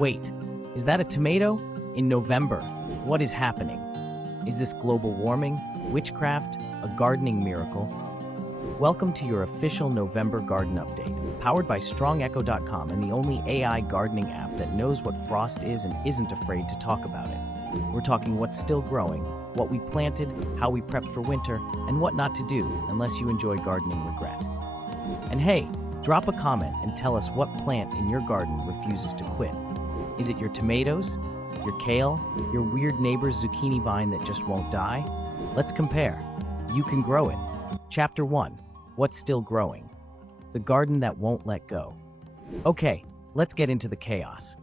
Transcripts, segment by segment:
Wait, is that a tomato? In November, what is happening? Is this global warming, witchcraft, a gardening miracle? Welcome to your official November garden update, powered by StrongEcho.com and the only AI gardening app that knows what frost is and isn't afraid to talk about it. We're talking what's still growing, what we planted, how we prepped for winter, and what not to do unless you enjoy gardening regret. And hey, drop a comment and tell us what plant in your garden refuses to quit. Is it your tomatoes, your kale, your weird neighbor's zucchini vine that just won't die? Let's compare. You can grow it. Chapter 1. What's still growing? The garden that won't let go. Okay, let's get into the chaos.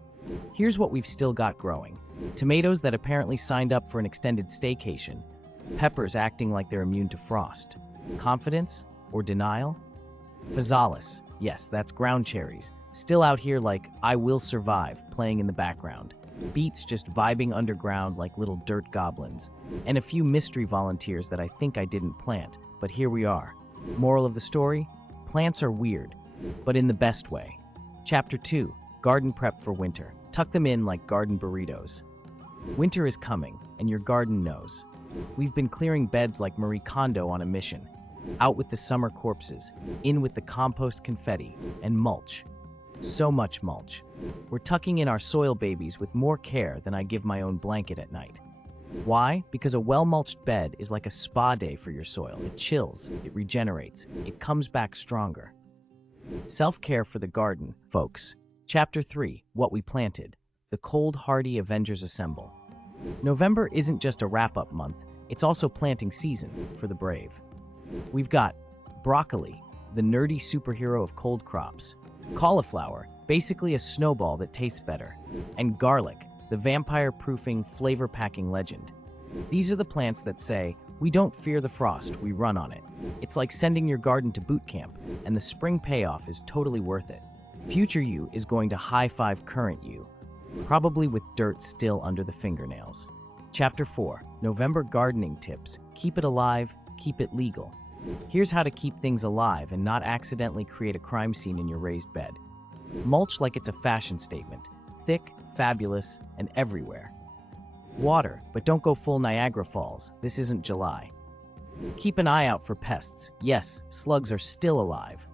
Here's what we've still got growing. Tomatoes that apparently signed up for an extended staycation. Peppers acting like they're immune to frost. Confidence or denial? Physalis, yes, that's ground cherries, still out here like I will survive, playing in the background. Beets just vibing underground like little dirt goblins. And a few mystery volunteers that I think I didn't plant, but here we are. Moral of the story? Plants are weird, but in the best way. Chapter 2. Garden prep for winter. Tuck them in like garden burritos. Winter is coming, and your garden knows. We've been clearing beds like Marie Kondo on a mission. Out with the summer corpses, in with the compost confetti, and mulch. So much mulch. We're tucking in our soil babies with more care than I give my own blanket at night. Why? Because a well-mulched bed is like a spa day for your soil. It chills, it regenerates, it comes back stronger. Self-care for the garden, folks. Chapter 3. What we planted. The cold, hardy Avengers assemble. November isn't just a wrap-up month, it's also planting season for the brave. We've got broccoli, the nerdy superhero of cold crops, cauliflower, basically a snowball that tastes better, and garlic, the vampire-proofing, flavor-packing legend. These are the plants that say, we don't fear the frost, we run on it. It's like sending your garden to boot camp, and the spring payoff is totally worth it. Future you is going to high-five current you, probably with dirt still under the fingernails. Chapter 4. November gardening tips. Keep it alive, keep it legal. Here's how to keep things alive and not accidentally create a crime scene in your raised bed. Mulch like it's a fashion statement. Thick, fabulous, and everywhere. Water, but don't go full Niagara Falls. This isn't July. Keep an eye out for pests. Yes, slugs are still alive.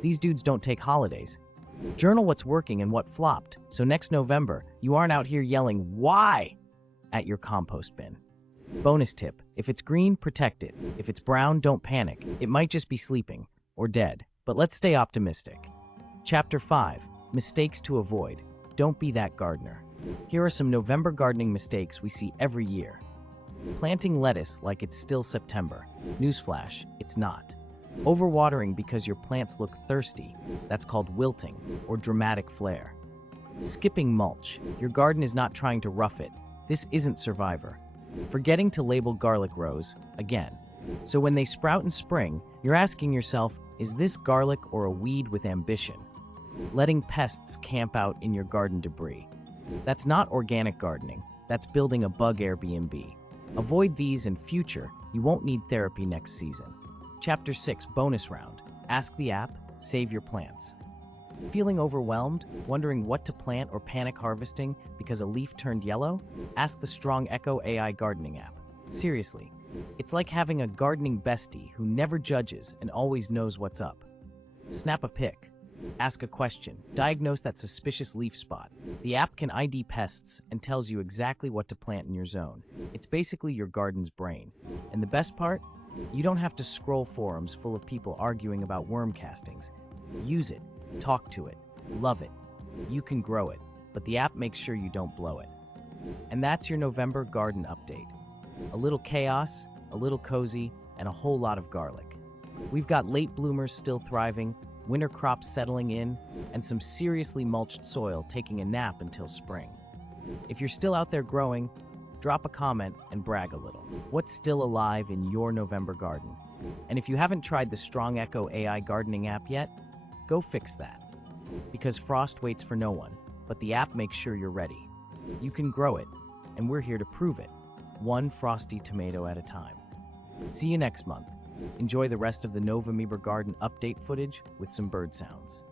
These dudes don't take holidays. Journal what's working and what flopped, so next November, you aren't out here yelling, "Why?" at your compost bin. Bonus tip, if it's green, protect it. If it's brown, don't panic. It might just be sleeping, or dead. But let's stay optimistic. Chapter 5. Mistakes to avoid. Don't be that gardener. Here are some November gardening mistakes we see every year. Planting lettuce like it's still September. Newsflash, it's not. Overwatering because your plants look thirsty. That's called wilting, or dramatic flare. Skipping mulch. Your garden is not trying to rough it. This isn't Survivor. Forgetting to label garlic rows, again. So when they sprout in spring, you're asking yourself, is this garlic or a weed with ambition? Letting pests camp out in your garden debris. That's not organic gardening, that's building a bug Airbnb. Avoid these in future, you won't need therapy next season. Chapter 6. Bonus round. Ask the app, save your plants. Feeling overwhelmed? Wondering what to plant or panic harvesting because a leaf turned yellow? Ask the Strong Echo AI gardening app. Seriously, it's like having a gardening bestie who never judges and always knows what's up. Snap a pic. Ask a question. Diagnose that suspicious leaf spot. The app can ID pests and tells you exactly what to plant in your zone. It's basically your garden's brain. And the best part? You don't have to scroll forums full of people arguing about worm castings. Use it. Talk to it. Love it. You can grow it, but the app makes sure you don't blow it. And that's your November garden update. A little chaos, a little cozy, and a whole lot of garlic. We've got late bloomers still thriving, winter crops settling in, and some seriously mulched soil taking a nap until spring. If you're still out there growing, drop a comment and brag a little. What's still alive in your November garden? And if you haven't tried the Strong Echo AI gardening app yet, go fix that. Because frost waits for no one, but the app makes sure you're ready. You can grow it, and we're here to prove it, one frosty tomato at a time. See you next month. Enjoy the rest of the November garden update footage with some bird sounds.